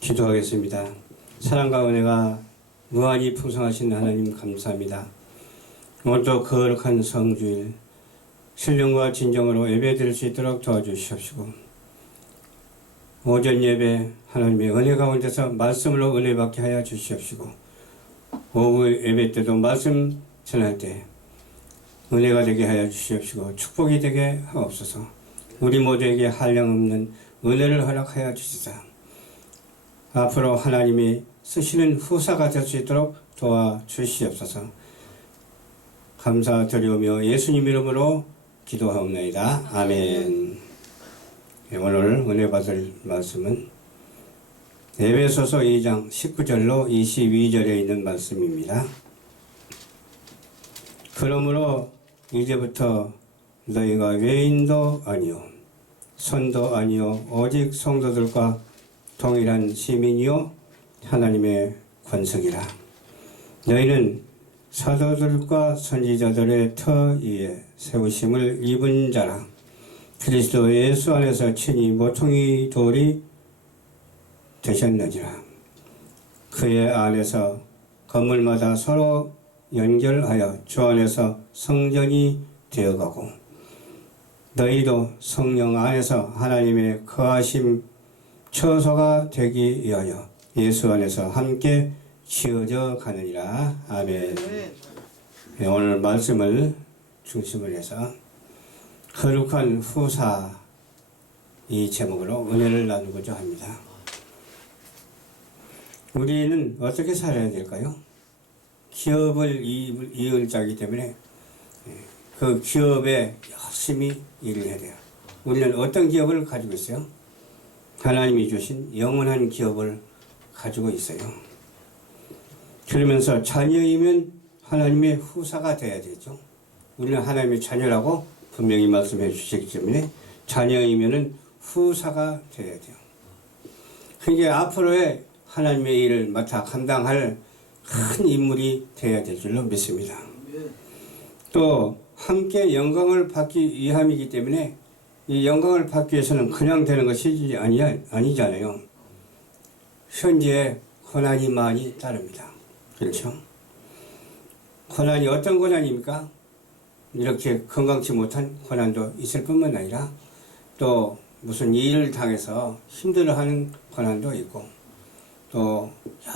기도하겠습니다. 사랑과 은혜가 무한히 풍성하신 하나님 감사합니다. 오늘도 거룩한 성주일 신령과 진정으로 예배드릴 수 있도록 도와주시옵시고, 오전 예배 하나님의 은혜 가운데서 말씀으로 은혜 받게 하여 주시옵시고, 오후 예배 때도 말씀 전할 때 은혜가 되게 하여 주시옵시고 축복이 되게 하옵소서. 우리 모두에게 한량없는 은혜를 허락하여 주시사 앞으로 하나님이 쓰시는 후사가 될 수 있도록 도와주시옵소서. 감사드리오며 예수님 이름으로 기도하옵나이다. 아멘. 오늘 은혜 받을 말씀은 에베소서 2장 19절로 22절에 있는 말씀입니다. 그러므로 이제부터 너희가 외인도 아니요 선도 아니요 오직 성도들과 동일한 시민이요 하나님의 권속이라. 너희는 사도들과 선지자들의 터 위에 세우심을 입은 자라. 그리스도 예수 안에서 친히 모퉁이 돌이 되셨느니라. 그의 안에서 건물마다 서로 연결하여 주 안에서 성전이 되어가고, 너희도 성령 안에서 하나님의 거하심 처소가 되기 위하여 예수 안에서 함께 지어져 가느니라. 아멘. 네, 오늘 말씀을 중심으로 해서 거룩한 후사 이 제목으로 은혜를 나누고자 합니다. 우리는 어떻게 살아야 될까요? 기업을 이을 자이기 때문에 그 기업에 열심히 일을 해야 돼요. 우리는 어떤 기업을 가지고 있어요? 하나님이 주신 영원한 기업을 가지고 있어요. 그러면서 자녀이면 하나님의 후사가 돼야 되죠. 우리는 하나님의 자녀라고 분명히 말씀해 주셨기 때문에 자녀이면 후사가 돼야 돼요. 그러니까 앞으로의 하나님의 일을 맡아 감당할 큰 인물이 되어야 될 줄로 믿습니다. 또 함께 영광을 받기 위함이기 때문에 이 영광을 받기 위해서는 그냥 되는 것이 아니잖아요. 현재 고난이 많이 따릅니다. 그렇죠? 고난이 어떤 고난입니까? 이렇게 건강치 못한 고난도 있을 뿐만 아니라 또 무슨 일을 당해서 힘들어하는 고난도 있고, 또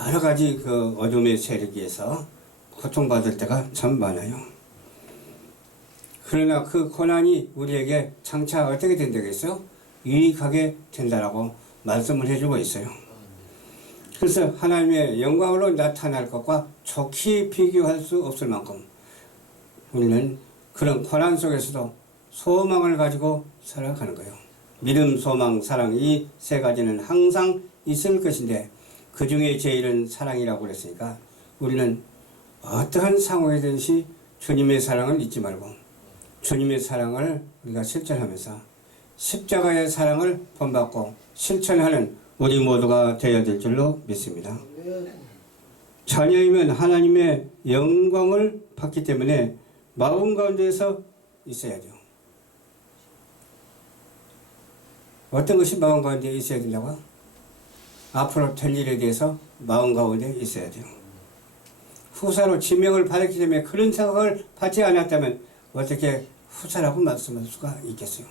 여러 가지 그 어둠의 세력에서 고통받을 때가 참 많아요. 그러나 그 고난이 우리에게 장차 어떻게 된다겠어요? 유익하게 된다라고 말씀을 해주고 있어요. 그래서 하나님의 영광으로 나타날 것과 좋게 비교할 수 없을 만큼 우리는 그런 고난 속에서도 소망을 가지고 살아가는 거예요. 믿음, 소망, 사랑, 이 세 가지는 항상 있을 것인데 그 중에 제일은 사랑이라고 그랬으니까 우리는 어떠한 상황이든지 주님의 사랑을 잊지 말고 주님의 사랑을 우리가 실천하면서 십자가의 사랑을 본받고 실천하는 우리 모두가 되어야 될 줄로 믿습니다. 자녀이면 하나님의 영광을 받기 때문에 마음 가운데에서 있어야 돼요. 어떤 것이 마음 가운데 있어야 된다고요? 앞으로 될 일에 대해서 마음 가운데 있어야 돼요. 후사로 지명을 받았기 때문에 그런 생각을 받지 않았다면 어떻게 후사라고 말씀할 수가 있겠어요?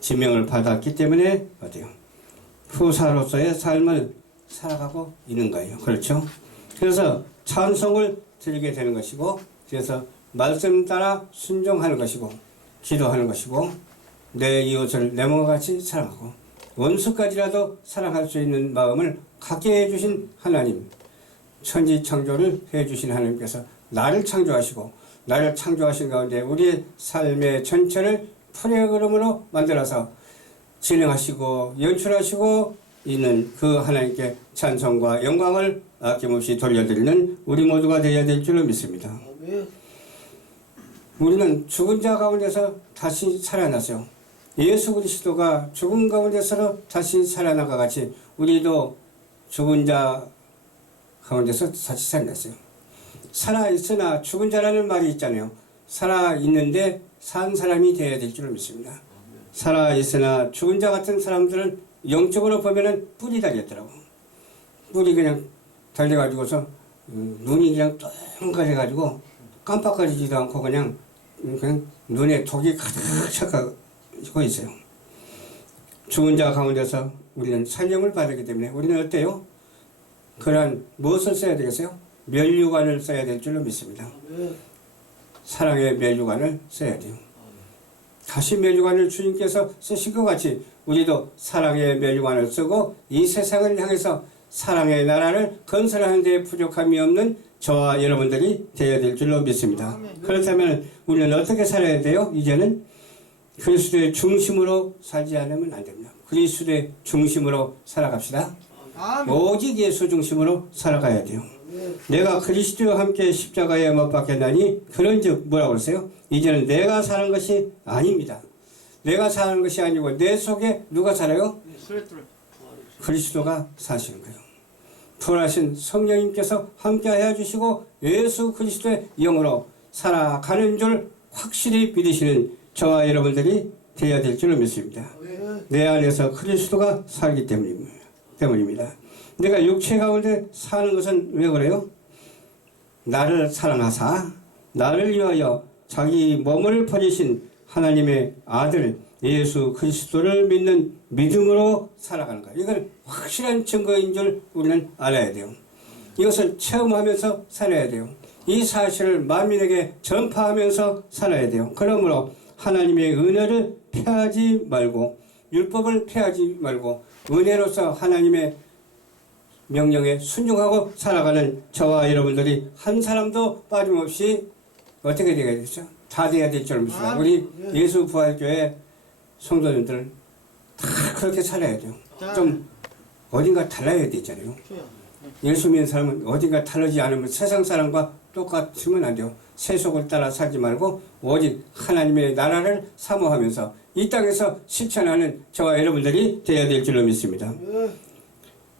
지명을 받았기 때문에 어때요? 후사로서의 삶을 살아가고 있는 거예요. 그렇죠? 그래서 찬송을 드리게 되는 것이고, 그래서 말씀 따라 순종하는 것이고, 기도하는 것이고, 내 이웃을 내 몸과 같이 사랑하고 원수까지라도 사랑할 수 있는 마음을 갖게 해주신 하나님, 천지 창조를 해주신 하나님께서 나를 창조하시고 나를 창조하신 가운데 우리의 삶의 전체를 프로그램으로 만들어서 진행하시고 연출하시고 있는 그 하나님께 찬송과 영광을 아낌없이 돌려드리는 우리 모두가 되어야 될 줄로 믿습니다. 우리는 죽은 자 가운데서 다시 살아났어요. 예수 그리스도가 죽은 가운데서 다시 살아나가 같이 우리도 죽은 자 가운데서 다시 살아났어요. 살아있으나 죽은 자라는 말이 있잖아요. 살아있는데 산 사람이 되어야 될 줄 믿습니다. 살아있으나 죽은 자 같은 사람들은 영적으로 보면은 뿔이 달렸더라고. 뿔이 그냥 달려가지고서 눈이 그냥 똥가해가지고 깜빡거리지도 않고 그냥 눈에 독이 가득 차고 있어요. 죽은 자 가운데서 우리는 살림을 받았기 때문에 우리는 어때요? 그러한 무엇을 써야 되겠어요? 면류관을 써야 될 줄로 믿습니다. 사랑의 면류관을 써야 돼요. 다시 면류관을 주님께서 쓰신 것 같이 우리도 사랑의 면류관을 쓰고 이 세상을 향해서 사랑의 나라를 건설하는 데 부족함이 없는 저와 여러분들이 되어야 될 줄로 믿습니다. 그렇다면 우리는 어떻게 살아야 돼요? 이제는 그리스도의 중심으로 살지 않으면 안 됩니다. 그리스도의 중심으로 살아갑시다. 오직 예수 중심으로 살아가야 돼요. 내가 그리스도와 함께 십자가에 못 박혔나니 그런즉 뭐라고 그랬어요? 이제는 내가 사는 것이 아닙니다. 내가 사는 것이 아니고 내 속에 누가 살아요? 그리스도가 사시는 거예요. 부활하신 성령님께서 함께하여 주시고 예수 그리스도의 영으로 살아가는 줄 확실히 믿으시는 저와 여러분들이 되어야 될 줄로 믿습니다. 내 안에서 그리스도가 살기 때문입니다. 내가 육체 가운데 사는 것은 왜 그래요? 나를 사랑하사 나를 위하여 자기 몸을 버리신 하나님의 아들 예수 그리스도를 믿는 믿음으로 살아가는 거예요. 이건 확실한 증거인 줄 우리는 알아야 돼요. 이것을 체험하면서 살아야 돼요. 이 사실을 만민에게 전파하면서 살아야 돼요. 그러므로 하나님의 은혜를 폐하지 말고 율법을 폐하지 말고 은혜로서 하나님의 명령에 순종하고 살아가는 저와 여러분들이 한 사람도 빠짐없이 어떻게 되겠죠? 다 돼야 될 줄 믿습니다. 우리 예수 부활교회 성도님들 다 그렇게 살아야 돼요. 좀 어딘가 달라야 되잖아요. 예수 믿는 사람은 어딘가 다르지 않으면 세상 사람과 똑같으면 안 돼요. 세속을 따라 살지 말고 오직 하나님의 나라를 사모하면서 이 땅에서 실천하는 저와 여러분들이 되어야 될 줄로 믿습니다.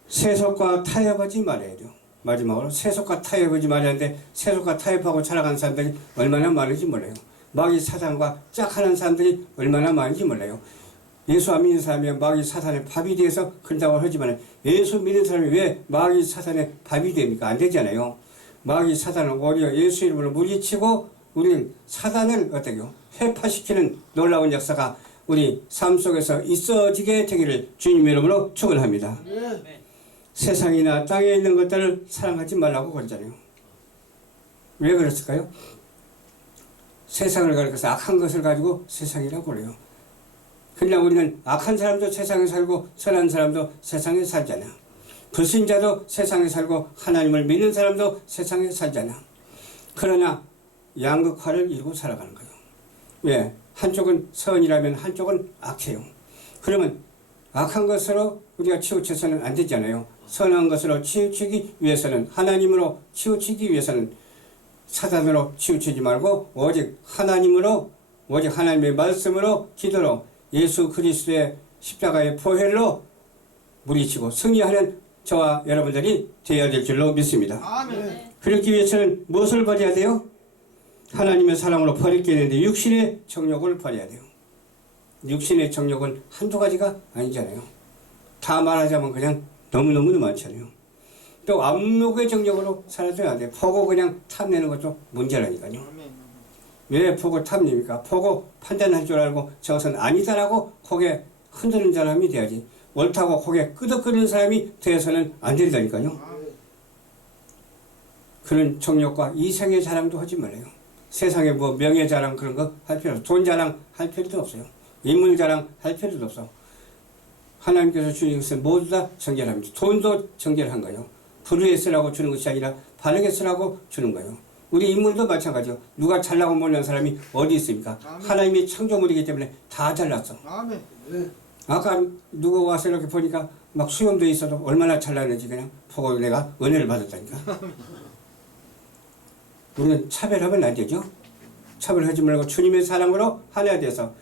세속과 타협하지 말아야 돼요. 마지막으로 세속과 타협하지 말아야 하는데 세속과 타협하고 살아가는 사람들이 얼마나 많은지 몰라요. 마귀 사탄과 짝하는 사람들이 얼마나 많은지 몰라요. 예수 안 믿는 사람이 마귀 사탄의 밥이 돼서 그런다고 하지만 예수 믿는 사람이 왜 마귀 사탄의 밥이 됩니까? 안 되잖아요. 마귀 사탄은 오히려 예수 이름으로 물리치고 우리는 사단을 어떻게요? 회파시키는 놀라운 역사가 우리 삶 속에서 있어지게 되기를 주님 이름으로 축원합니다. 세상이나 땅에 있는 것들을 사랑하지 말라고 그러잖아요. 왜 그랬을까요? 세상을 가리켜서 악한 것을 가지고 세상이라고 그래요. 그냥 우리는 악한 사람도 세상에 살고 선한 사람도 세상에 살잖아. 불신자도 세상에 살고 하나님을 믿는 사람도 세상에 살잖아. 그러나 양극화를 이루고 살아가는 거예요. 왜? 한쪽은 선이라면 한쪽은 악해요. 그러면 악한 것으로 우리가 치우쳐서는 안 되잖아요. 선한 것으로 치우치기 위해서는 하나님으로 치우치기 위해서는 사단으로 치우치지 말고 오직 하나님으로 오직 하나님의 말씀으로 기도로 예수 그리스도의 십자가의 보혈로 물리치고 승리하는 저와 여러분들이 되어야 될 줄로 믿습니다. 아멘. 그렇기 위해서는 무엇을 버려야 돼요? 하나님의 사랑으로 버릴 게 있는데 육신의 정욕을 버려야 돼요. 육신의 정욕은 한두 가지가 아니잖아요. 다 말하자면 그냥 너무너무 많잖아요. 또 안목의 정욕으로 살아줘야 돼요. 보고 그냥 탐내는 것도 문제라니까요. 왜 보고 탐냅니까? 보고 판단할 줄 알고 저것은 아니다라고 고개 흔드는 사람이 돼야지. 옳다고 고개 끄덕거리는 사람이 되어서는 안 된다니까요. 그런 정욕과 이생의 자랑도 하지 말아요. 세상에 뭐 명예 자랑 그런 거 할 필요 없어요. 돈 자랑 할 필요도 없어요. 인물 자랑 할 필요도 없어. 하나님께서 주신 것은 모두 다 정결합니다. 돈도 정결한 거예요. 부르게 쓰라고 주는 것이 아니라 바르게 쓰라고 주는 거예요. 우리 인물도 마찬가지요. 누가 잘나고 못난 사람이 어디 있습니까? 아멘. 하나님이 창조물이기 때문에 다 잘났어. 아멘. 네. 아까 누구 와서 이렇게 보니까 막 수염도 있어도 얼마나 잘났는지 그냥 보고 내가 은혜를 받았다니까. 우리는 차별하면 안 되죠. 차별하지 말고 주님의 사랑으로 하나 돼서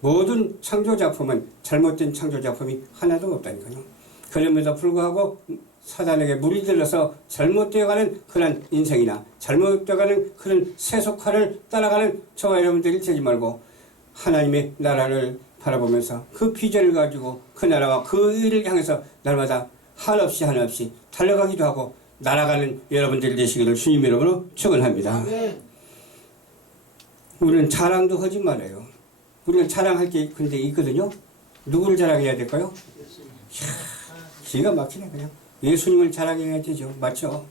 모든 창조작품은 잘못된 창조작품이 하나도 없다니까요. 그럼에도 불구하고 사단에게 물이 들러서 잘못되어가는 그런 인생이나 잘못되어가는 그런 세속화를 따라가는 저와 여러분들이 되지 말고 하나님의 나라를 바라보면서 그 비전을 가지고 그 나라와 그 일을 향해서 날마다 한없이 한없이 달려가기도 하고 날아가는 여러분들 되시기를 주님 이름으로 축원합니다. 우리는 자랑도 하지 말아요. 우리는 자랑할 게 근데 있거든요. 누구를 자랑해야 될까요? 기가 막히네. 그냥 예수님을 자랑해야 되죠. 맞죠?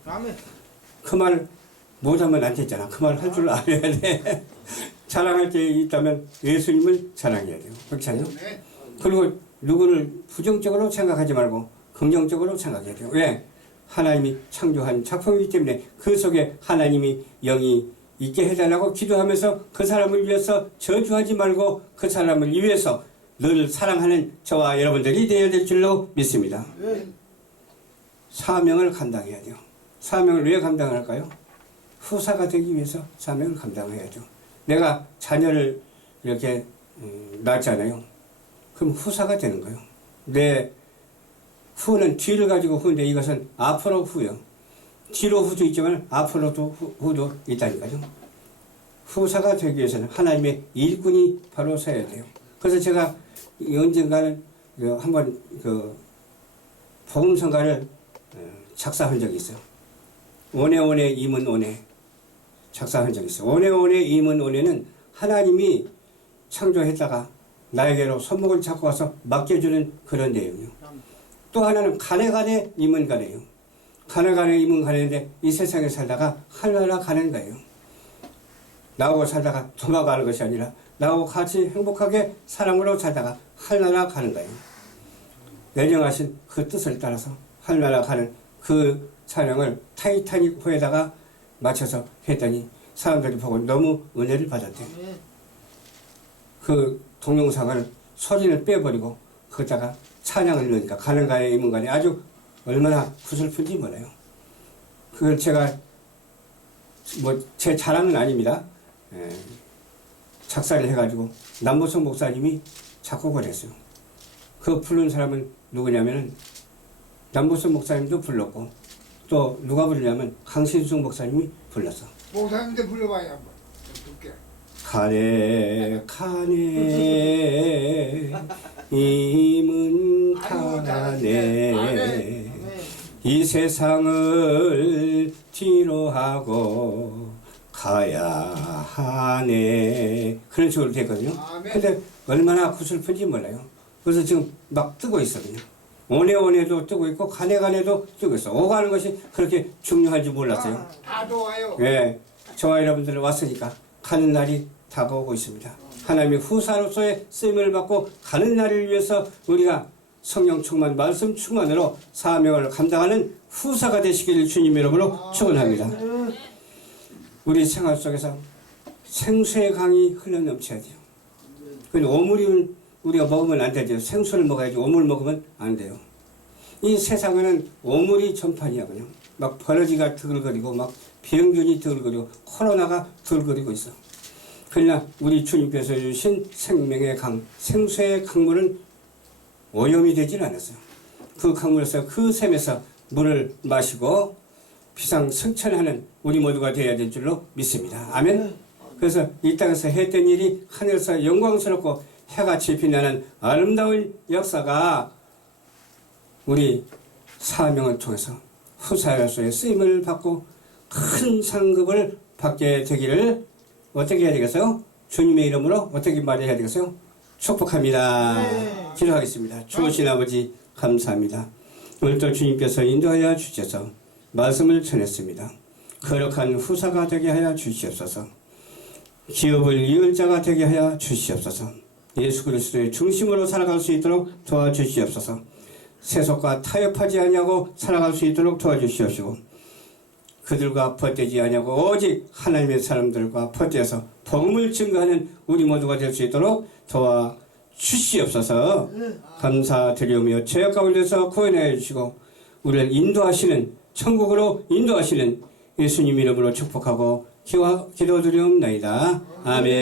그 말 못하면 안 되잖아. 그 말 할 줄 알아야 돼. 자랑할 게 있다면 예수님을 자랑해야 돼요. 그렇지 않아요? 그리고 누구를 부정적으로 생각하지 말고 긍정적으로 생각해야 돼요. 왜? 하나님이 창조한 작품이기 때문에 그 속에 하나님이 영이 있게 해달라고 기도하면서 그 사람을 위해서 저주하지 말고 그 사람을 위해서 늘 사랑하는 저와 여러분들이 되어야 될 줄로 믿습니다. 사명을 감당해야 돼요. 사명을 왜 감당할까요? 후사가 되기 위해서 사명을 감당해야죠. 내가 자녀를 이렇게 낳잖아요. 그럼 후사가 되는 거예요. 내 후는 뒤를 가지고 후인데 이것은 앞으로 후요. 뒤로 후도 있지만 앞으로도 후도 있다니까요. 후사가 되기 위해서는 하나님의 일꾼이 바로 서야 돼요. 그래서 제가 언젠가는 한번 복음성가를 작사한 적이 있어요. 오네오네 이문오네 작사한 적이 있어요. 오네오네 이문오네는 하나님이 창조했다가 나에게로 손목을 잡고 와서 맡겨주는 그런 내용이요. 또 하나는 가네가네 이문가네요. 가네가네 이문가네인데 이 세상에 살다가 하늘나라 가는 거예요. 나하고 살다가 도망가는 것이 아니라 나하고 같이 행복하게 사랑으로 살다가 하늘나라 가는 거예요. 내정하신 그 뜻을 따라서 하늘나라 가는 그 촬영을 타이타닉호에다가 맞춰서 했더니 사람들이 보고 너무 은혜를 받았대요. 그 동영상을 소리를 빼버리고 거기다가 찬양을 넣으니까 가는가에 이문간에 아주 얼마나 구슬픈지 몰라요. 그걸 제가 제 자랑은 아닙니다. 작사를 해가지고 남보성 목사님이 작곡을 했어요. 그 부른 사람은 누구냐면은 남보성 목사님도 불렀고 또 누가 부르냐면 강신숙 목사님이 불렀어. 목사님도 불러봐야 한번 볼게. 가네 가네 임은 가네 이 세상을 뒤로 하고 가야 하네 그런 식으로 됐거든요. 근데 얼마나 구슬픈지 몰라요. 그래서 지금 막 뜨고 있거든요. 오네오네도 뜨고 있고 가네가네도 뜨고 있어. 오가는 것이 그렇게 중요한지 몰랐어요. 다 좋아요. 네, 저와 여러분들 왔으니까 가는 날이 다가오고 있습니다. 하나님의 후사로서의 쓰임을 받고 가는 날을 위해서 우리가 성령 충만, 말씀 충만으로 사명을 감당하는 후사가 되시기를 주님 이름으로 축원합니다. 우리 생활 속에서 생수의 강이 흘러넘쳐야 돼요. 근데 오물은 우리가 먹으면 안 되죠. 생수를 먹어야지 오물 먹으면 안 돼요. 이 세상에는 오물이 전판이야. 그냥 막 버러지가 드글거리고 막 병균이 드글거리고 코로나가 드글거리고 있어. 그러나 우리 주님께서 주신 생명의 강, 생수의 강물은 오염이 되질 않았어요. 그 강물에서 그 샘에서 물을 마시고 피상승천하는 우리 모두가 되어야 될 줄로 믿습니다. 아멘. 그래서 이 땅에서 했던 일이 하늘에서 영광스럽고 해같이 빛나는 아름다운 역사가 우리 사명을 통해서 후사로서의 쓰임을 받고 큰 상급을 받게 되기를 어떻게 해야 되겠어요? 주님의 이름으로 어떻게 말해야 되겠어요? 축복합니다. 기도하겠습니다. 주오신 아버지 감사합니다. 오늘도 주님께서 인도하여 주셔서 말씀을 전했습니다. 거룩한 후사가 되게 하여 주시옵소서. 기업을 이을 자가 되게 하여 주시옵소서. 예수 그리스도의 중심으로 살아갈 수 있도록 도와주시옵소서. 세속과 타협하지 아니하고 살아갈 수 있도록 도와주시옵시고 그들과 벗되지 아니하고 오직 하나님의 사람들과 벗되어서 복음을 증거하는 우리 모두가 될 수 있도록 도와주시옵소서. 감사드리오며 죄악 가운데서 구원하여 주시고 우리를 인도하시는 천국으로 인도하시는 예수님 이름으로 축복하고 기도드리옵나이다. 아멘.